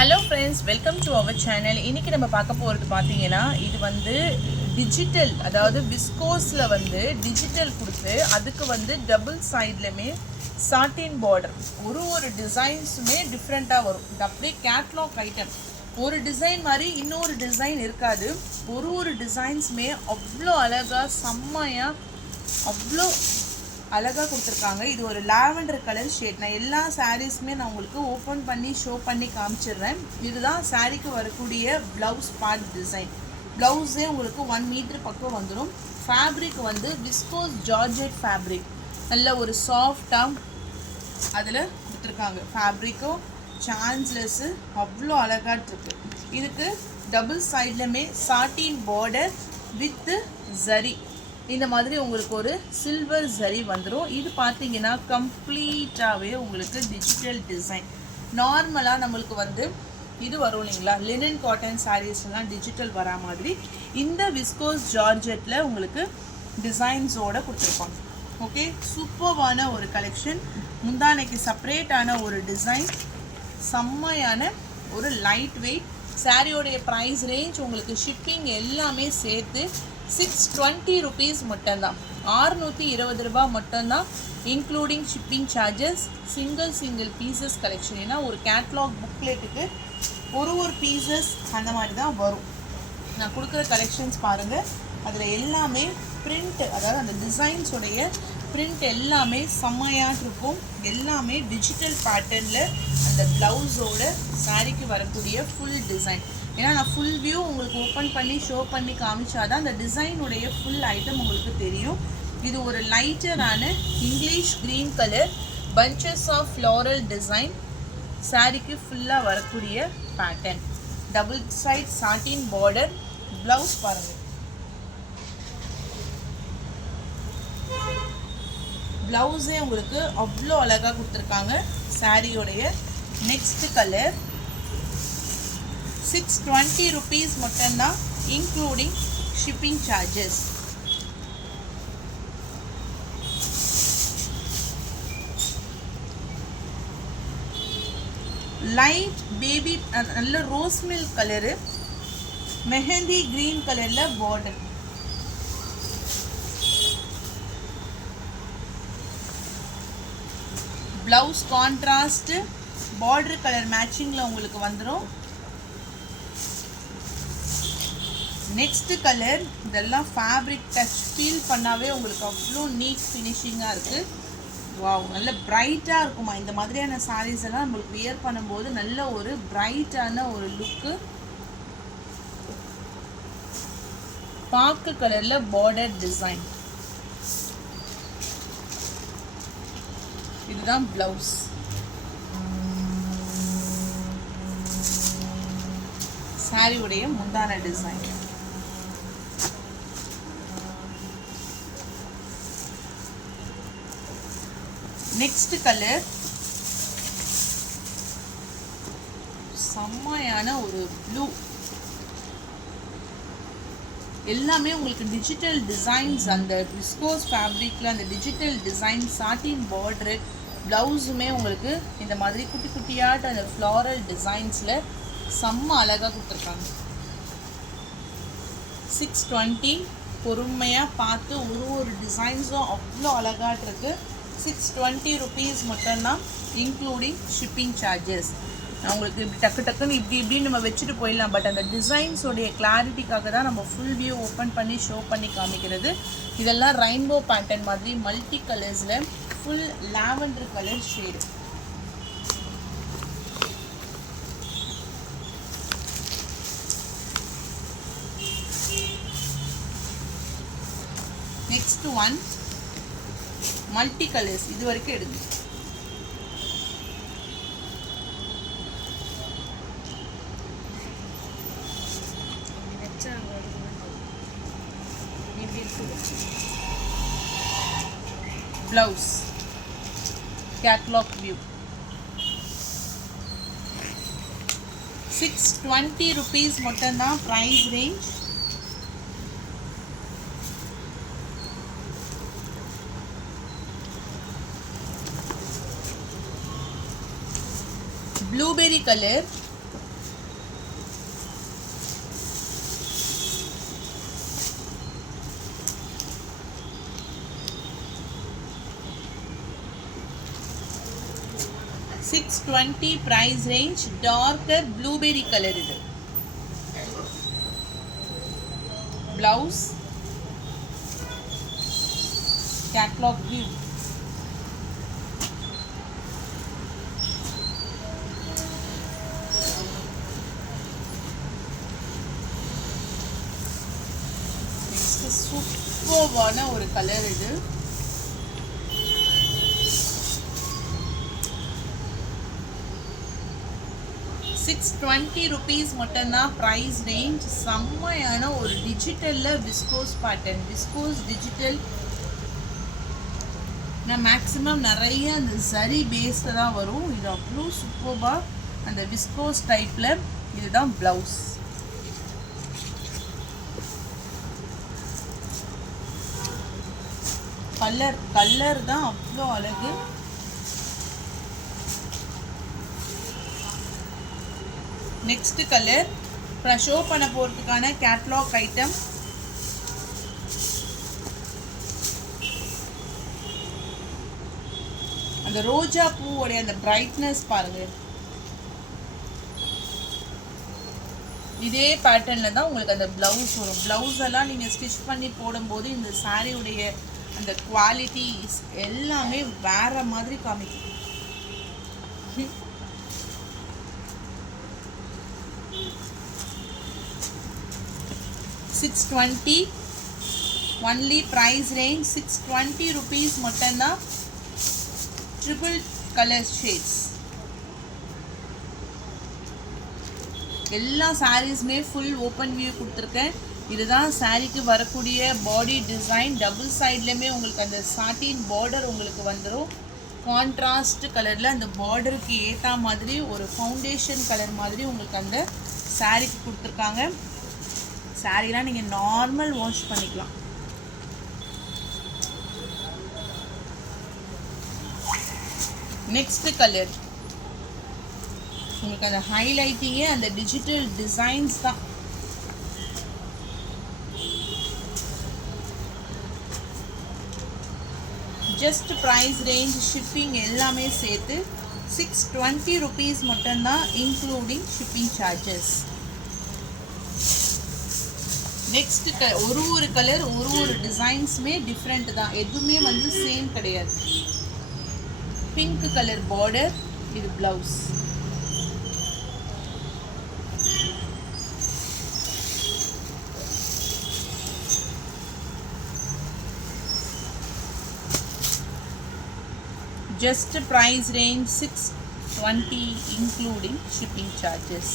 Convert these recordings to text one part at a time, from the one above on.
Hello friends, welcome to our channel. இன்னைக்கு நம்ம பார்க்க போறது பாத்தீங்கன்னா இது வந்து டிஜிட்டல், அதாவது விஸ்கோஸ்ல வந்து டிஜிட்டல் கொடுத்து அதுக்கு வந்து டபுள் சைடுலமே சாட்டின் பார்டர், ஒரு டிசைன்ஸுமே டிஃப்ரெண்ட்டாக வரும். இது அப்படியே கேட்லாக் ஐட்டம். ஒரு டிசைன் மாதிரி இன்னொரு டிசைன் இருக்காது. ஒரு டிசைன்ஸுமே அவ்வளோ அழகாக செம்மையாக அவ்வளோ அழகாக கொடுத்துருக்காங்க. இது ஒரு லாவெண்டர் கலர் ஷேட். நான் எல்லா சாரீஸுமே நான் உங்களுக்கு ஓப்பன் பண்ணி ஷோ பண்ணி காமிச்சிடுறேன். இதுதான் சாரீக்கு வரக்கூடிய ப்ளவுஸ் பார்ட் டிசைன். ப்ளவுஸே உங்களுக்கு 1 மீட்டர் பக்கம் வந்துடும். ஃபேப்ரிக் வந்து விஸ்கோஸ் ஜார்ஜெட் ஃபேப்ரிக், நல்ல ஒரு சாஃப்டாக அதில் கொடுத்துருக்காங்க. ஃபேப்ரிக்கும் சான்ஸ்லெஸ்ஸு அவ்வளோ அழகாட்டிருக்கு. இதுக்கு double சைட்லையுமே satin border with zari, இந்த மாதிரி உங்களுக்கு ஒரு சில்வர் ஜரி வந்துடும். இது பார்த்தீங்கன்னா கம்ப்ளீட்டாகவே உங்களுக்கு டிஜிட்டல் டிசைன். நார்மலாக நம்மளுக்கு வந்து இது வரும் இல்லைங்களா, லினன் காட்டன் சாரீஸ்லாம் டிஜிட்டல் வரா மாதிரி இந்த விஸ்கோஸ் ஜார்ஜெட்டில் உங்களுக்கு டிசைன்ஸோடு கொடுத்துருப்பாங்க. ஓகே, சூப்பர்வான ஒரு கலெக்ஷன். முந்தானைக்கு செப்பரேட்டான ஒரு டிசைன், செம்மையான ஒரு லைட் வெயிட். சாரியோடைய ப்ரைஸ் ரேஞ்ச் உங்களுக்கு ஷிப்பிங் எல்லாமே சேர்த்து 620 rupees மட்டும்தான். 620 ரூபாய் மட்டும்தான், including shipping charges. Single pieces collection. ஏன்னா ஒரு கேட்லாக் புக்லெட்டுக்கு ஒரு பீசஸ் அந்த மாதிரி தான் வரும். நான் கொடுக்குற கலெக்ஷன்ஸ் பாருங்கள், அதில் எல்லாமே பிரிண்ட், அதாவது அந்த டிசைன்ஸோடைய பிரிண்ட் எல்லாமே செம்மையாக இருக்கும். எல்லாமே டிஜிட்டல் பேட்டர்னில் அந்த ப்ளவுஸோட சாரிக்கு வரக்கூடிய ஃபுல் டிசைன். ஏன்னா நான் ஃபுல் வியூ உங்களுக்கு ஓப்பன் பண்ணி ஷோ பண்ணி காமிச்சாதான் அந்த டிசைனுடைய ஃபுல் ஐட்டம் உங்களுக்கு தெரியும். இது ஒரு லைட்டரான English green colour bunches of floral design. சாரிக்கு ஃபுல்லாக வரக்கூடிய pattern. Double side satin border. Blouse பாருங்கள், ப்ளவுஸே உங்களுக்கு அவ்வளோ அழகாக கொடுத்துருக்காங்க. சாரியோடைய நெக்ஸ்ட் கலர் 620 rupees மட்டும்தான், including shipping charges. Light baby நல்ல rose milk colour, mehndi green கலரில் border. Blouse contrast border colour மேட்சிங்கில் உங்களுக்கு வந்துடும். நெக்ஸ்ட் கலர், இதெல்லாம் ஃபேப்ரிக் டச் ஃபீல் பண்ணாவே உங்களுக்கு அவ்வளோ நீட் ஃபினிஷிங்காக இருக்குது. வாவ், நல்ல பிரைட்டாக இருக்குமா. இந்த மாதிரியான சாரீஸ் எல்லாம் நம்மளுக்கு வியர் பண்ணும்போது நல்ல ஒரு பிரைட்டான ஒரு லுக்கு. பாக்கு கலரில் பார்டர் டிசைன். இதுதான் ப்ளவுஸ். சாரியுடைய முந்தான டிசைன். நெக்ஸ்ட் கலர் செம்மையான ஒரு ப்ளூ. எல்லாமே உங்களுக்கு டிஜிட்டல் டிசைன்ஸ். அந்த விஸ்கோஸ் ஃபேப்ரிக்கில் அந்த டிஜிட்டல் டிசைன், சாட்டின் பார்டரு, ப்ளவுஸுமே உங்களுக்கு இந்த மாதிரி குட்டி குட்டியாட்ட அந்த ஃப்ளாரல் டிசைன்ஸில் செம்ம அழகாக கொடுத்துருக்காங்க. 620. பொறுமையாக பார்த்து ஒரு டிசைன்ஸும் அவ்வளோ அழகாக இருக்குது. 620 rupees மட்டும்தான், இன்க்ளூடிங் ஷிப்பிங் சார்ஜஸ். நான் உங்களுக்கு இப்படி டக்குன்னு இப்படி நம்ம வச்சுட்டு போயிடலாம். பட் அந்த டிசைன்ஸோடைய கிளாரிட்டிக்காக தான் நம்ம ஃபுல் வியூ ஓப்பன் பண்ணி ஷோ பண்ணி காமிக்கிறது. இதெல்லாம் ரெயின்போ பேட்டர்ன் மாதிரி மல்டி கலர்ஸில் full lavender colour shade. Next one multi colours. இது வரைக்கும் எடுங்க. Blouse catalogue view. 620 rupees மட்டும்தான் price range. blueberry color, 620 price range. Darker blueberry color இது. Blouse. Catalog view. சூப்பர்வான ஒரு கலர் இது. ₹620 மட்டும்தான் ப்ரைஸ் ரேஞ்ச். செம்மையான ஒரு டிஜிட்டலில் விஸ்கோஸ் பேட்டர்ன், விஸ்கோஸ் டிஜிட்டல். நான் மேக்ஸிமம் நிறைய அந்த சரி பேஸில் தான் வரும். இது அவ்வளோ சூப்பர்வாக அந்த விஸ்கோஸ் டைப்பில். இதுதான் ப்ளவுஸ். கலர் தான் அவ்வளோ அழகு. நெக்ஸ்ட் கலர் அப்புறம் ஷோ பண்ண போகிறதுக்கான கேட்லாக் ஐட்டம். அந்த ரோஜா பூவோடைய அந்த பிரைட்னஸ் பாருங்க. இதே பேட்டர்னில் தான் உங்களுக்கு அந்த ப்ளவுஸ் வரும். ப்ளவுஸ் எல்லாம் நீங்கள் ஸ்டிச் பண்ணி போடும்போது இந்த சாரியுடைய அந்த குவாலிட்டிஸ் எல்லாமே வேற மாதிரி காமிக்கும். $620 ஒன்லி ப்ரைஸ் ரேஞ்ச். ₹620 மட்டும்தான். Triple colour shades. எல்லா சாரீஸுமே ஃபுல் ஓப்பன் வியூ கொடுத்துருக்கேன். இதுதான் சாரீக்கு வரக்கூடிய பாடி டிசைன். டபுள் சைட்லேயுமே உங்களுக்கு அந்த சாட்டின் பார்டர் உங்களுக்கு வந்துடும். கான்ட்ராஸ்ட் கலரில் அந்த பார்டருக்கு ஏற்ற மாதிரி ஒரு ஃபவுண்டேஷன் கலர் மாதிரி உங்களுக்கு அந்த சாரீக்கு கொடுத்துருக்காங்க. சாரீலாம் நீங்கள் நார்மல் வாஷ் பண்ணிக்கலாம். நெக்ஸ்ட் கலர் உங்களுக்கு அந்த ஹைலைட்டிங்கே அந்த டிஜிட்டல் டிசைன்ஸ் தான். ஜஸ்ட் ப்ரைஸ் ரேஞ்ச் ஷிப்பிங் எல்லாமே சேர்த்து ₹620 மட்டும்தான், இன்க்ளூடிங் ஷிப்பிங் சார்ஜஸ். நெக்ஸ்ட் ஒரு கலர் ஒரு டிசைன்ஸுமே டிஃப்ரெண்ட் தான். எதுவுமே வந்து சேம் கிடையாது. Pink colour border. இது blouse. Just price range $620 including shipping charges.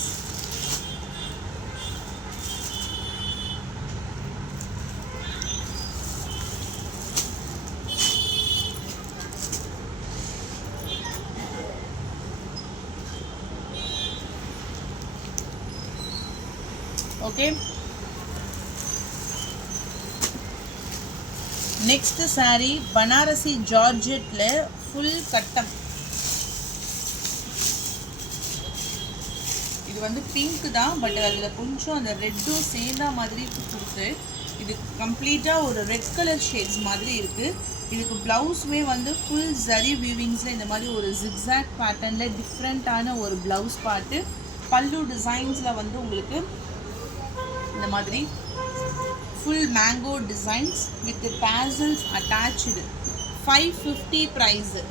Okay. Next saree Banarasi Georgette le full cuttam. இது வந்து பிங்க் தான், பட் அதில் கொஞ்சம் அந்த ரெட்டும் சேர்ந்தா மாதிரி கொடுத்து இது கம்ப்ளீட்டாக ஒரு ரெட் கலர் ஷேட்ஸ் மாதிரி இருக்குது. இதுக்கு ப்ளவுஸுமே வந்து ஃபுல் ஜரி வீவிங்ஸில் இந்த மாதிரி ஒரு ஜிக்ஸாக் பேட்டர்னில் டிஃப்ரெண்ட்டான ஒரு ப்ளவுஸ் பார்ட்டு. பல்லு டிசைன்ஸில் வந்து உங்களுக்கு இந்த மாதிரி full mango designs with bezels attach. $550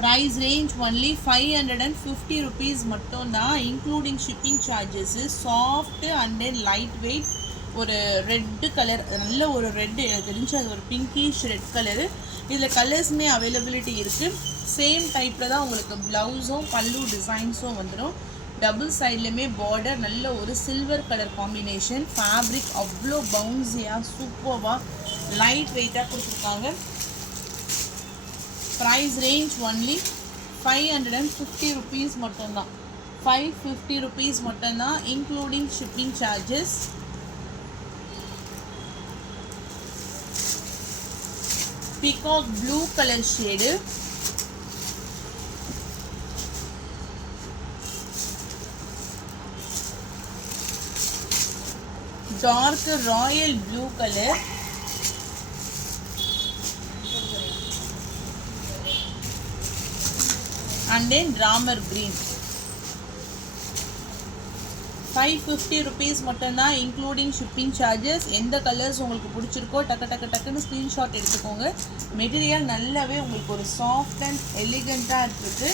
price range only ₹550 மட்டும்தான், including shipping charges. Soft and then light weight. ஒரு ரெட்டு கலர், நல்ல ஒரு ரெட்டு, எனக்கு தெரிஞ்சு அது ஒரு பிங்கிஷ் ரெட் கலரு. இதில் கலர்ஸுமே அவைலபிலிட்டி இருக்குது. சேம் டைப்பில் தான் உங்களுக்கு ப்ளவுஸும் பல்லு டிசைன்ஸும் வந்துடும். டபுள் சைட்லையுமே பார்டர் நல்ல ஒரு சில்வர் கலர் காம்பினேஷன். ஃபேப்ரிக் அவ்வளோ பவுன்ஸியாக சூப்பர்வாக லைட் வெயிட்டாக கொடுத்துருக்காங்க. ப்ரைஸ் ரேஞ்ச் ஒன்லி ₹550 மட்டும்தான். ₹550 மட்டும்தான், including shipping charges. Peacock blue colour shade. Dark royal blue colour. and then Ramar green. 550 rupees மட்டும்தான் இன்க்ளூடிங் ஷிப்பிங் சார்ஜஸ். எந்த கலர்ஸ் உங்களுக்கு பிடிச்சிருக்கோ டக்குன்னு ஸ்க்ரீன்ஷாட் எடுத்துக்கோங்க. மெட்டீரியல் நல்லாவே உங்களுக்கு ஒரு சாஃப்ட் அண்ட் எலிகண்ட்டாக இருக்குது.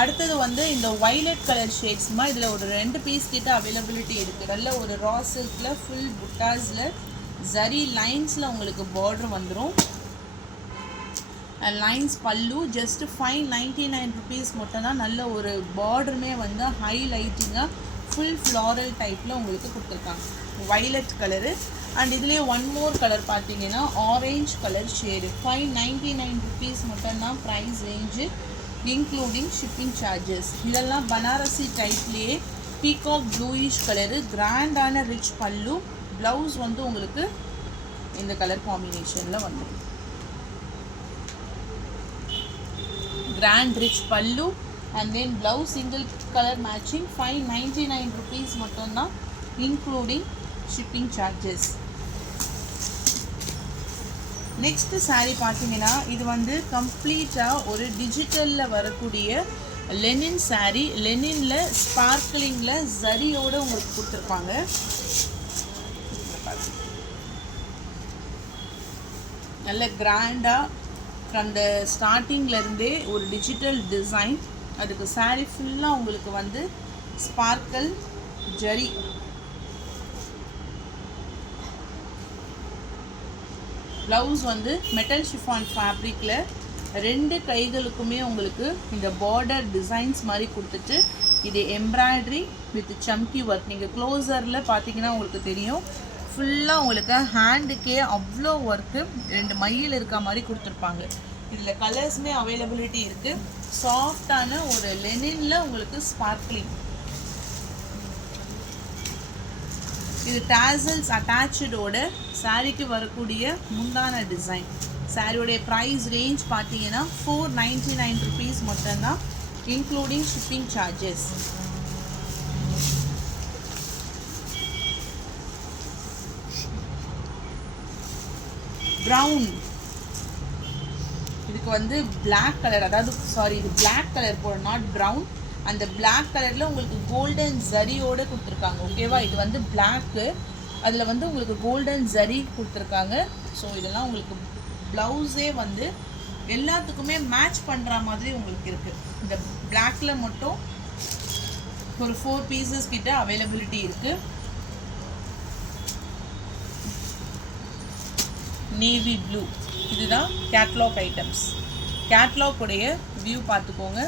அடுத்தது வந்து இந்த வைலட் கலர் ஷேட்ஸ்மா, இதில் ஒரு 2 பீஸ் கிட்ட அவைலபிலிட்டி இருக்குது. நல்ல ஒரு ரா சில்கில் ஃபுல் புட்டாஸில் ஜரி லைன்ஸில் உங்களுக்கு பார்டர் வந்துடும். லைன்ஸ் பல்லு ஜஸ்ட் 599 rupees மட்டும்தான். நல்ல ஒரு பார்டருமே வந்து ஹைலைட்டிங்காக ஃபுல் ஃப்ளாரல் டைப்பில் உங்களுக்கு கொடுத்துருக்காங்க. Violet colour. அண்ட் இதுலேயே ஒன் மோர் கலர் பார்த்தீங்கன்னா ஆரேஞ்ச் கலர் ஷேடு. 599 rupees மட்டும்தான் price range including shipping charges. இதெல்லாம் பனாரசி டைப்லேயே பீகாக் ப்ளூயிஷ் கலரு, கிராண்டான ரிச் பல்லு. ப்ளவுஸ் வந்து உங்களுக்கு இந்த கலர் காம்பினேஷனில் வந்துடும். Grand rich pallu and then blouse single color matching. 599 rupees மட்டும்தான் including shipping charges. Next saree பார்த்தீங்கன்னா இது வந்து கம்ப்ளீட்டாக ஒரு டிஜிட்டலில் வரக்கூடிய லெனின் saree. லெனினில் ஸ்பார்க்கிளிங்கில் ஜரியோடு உங்களுக்கு கொடுத்துருப்பாங்க. நல்ல கிராண்டாக ஃப்ரம் த ஸ்டார்டிங்லேருந்தே ஒரு டிஜிட்டல் டிசைன். அதுக்கு saree ஃபுல்லாக உங்களுக்கு வந்து ஸ்பார்க்கல் ஜரி. ப்ளவுஸ் வந்து மெட்டல் ஷிஃபான் ஃபேப்ரிக்கில் 2 கைகளுக்குமே உங்களுக்கு இந்த பார்டர் டிசைன்ஸ் மாதிரி கொடுத்துட்டு இது எம்ப்ராய்டரி வித் சம்கி ஒர்க். நீங்கள் க்ளோஸரில் பார்த்தீங்கன்னா உங்களுக்கு தெரியும். ஃபுல்லாக உங்களுக்கு ஹேண்டுக்கே அவ்வளோ ஒர்க்கு 2 மையில் இருக்க மாதிரி கொடுத்துருப்பாங்க. இதில் கலர்ஸுமே அவைலபிலிட்டி இருக்குது. சாஃப்டான ஒரு லெனினில் உங்களுக்கு ஸ்பார்க்லிங். இது டாசல்ஸ் அட்டாச்சோட சாரீக்கு வரக்கூடிய முந்தான டிசைன். சாரியோடைய ப்ரைஸ் ரேஞ்ச் பார்த்தீங்கன்னா 499 rupees மட்டும்தான் இன்க்ளூடிங் ஷிப்பிங் சார்ஜஸ். ப்ரௌன், இதுக்கு வந்து பிளாக் கலர், அதாவது சாரி இது பிளாக் கலர் போட, நாட் ப்ரௌன். அந்த பிளாக் கலரில் உங்களுக்கு கோல்டன் ஜரியோடு கொடுத்துருக்காங்க. ஓகேவா? இது வந்து பிளாக்கு, அதில் வந்து உங்களுக்கு கோல்டன் ஜரி கொடுத்துருக்காங்க. ஸோ இதெல்லாம் உங்களுக்கு ப்ளவுஸே வந்து எல்லாத்துக்குமே மேட்ச் பண்ணுற மாதிரி உங்களுக்கு இருக்குது. இந்த பிளாக்கில் மட்டும் ஒரு 4 பீசஸ் கிட்ட அவைலபிலிட்டி இருக்குது. நேவி ப்ளூ, இதுதான் கேட்லாக் ஐட்டம்ஸ். கேட்லாக் உடைய வியூ பார்த்துக்கோங்க.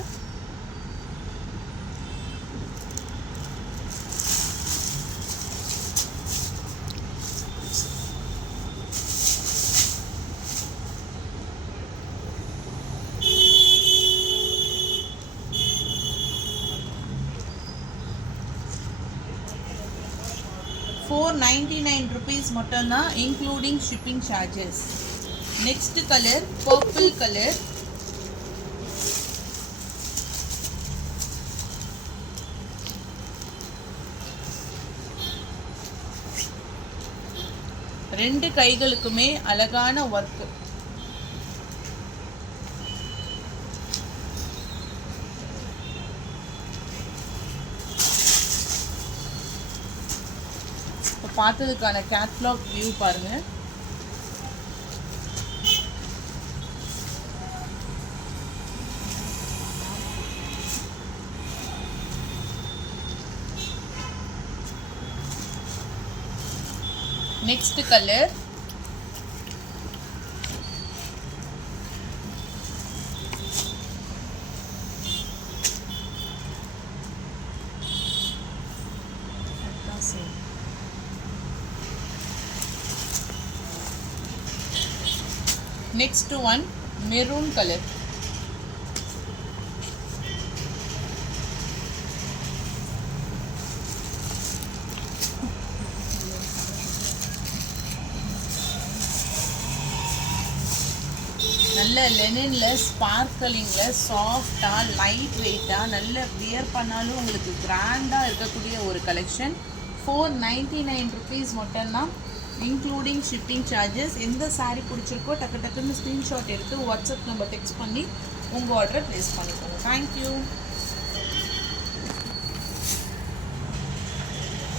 ₹499 மட்டும்தான் including shipping charges. Next colour purple colour. ரெண்டு கைகளுக்குமே அழகான ஒர்க். பார்த்ததுக்கான கேட்லாக் வியூ பாருங்க. Next colour next one maroon color. நல்ல லெனின்ல ஸ்பார்க்கலிங்ல சாஃப்டா லைட் வெயிட்டா நல்ல வியர் பண்ணாலும் உங்களுக்கு கிராண்டா இருக்கக்கூடிய ஒரு கலெக்ஷன். 499 rupees மட்டும்தான் இன்க்ளூடிங் ஷிப்பிங் சார்ஜஸ். எந்த சாரீ பிடிச்சிருக்கோ டக்குன்னு ஸ்க்ரீன்ஷாட் எடுத்து வாட்ஸ்அப் நம்பர் டெக்ஸ்ட் பண்ணி உங்கள் ஆர்டரை ப்ளேஸ் பண்ணிக்கோங்க. தேங்க்யூ.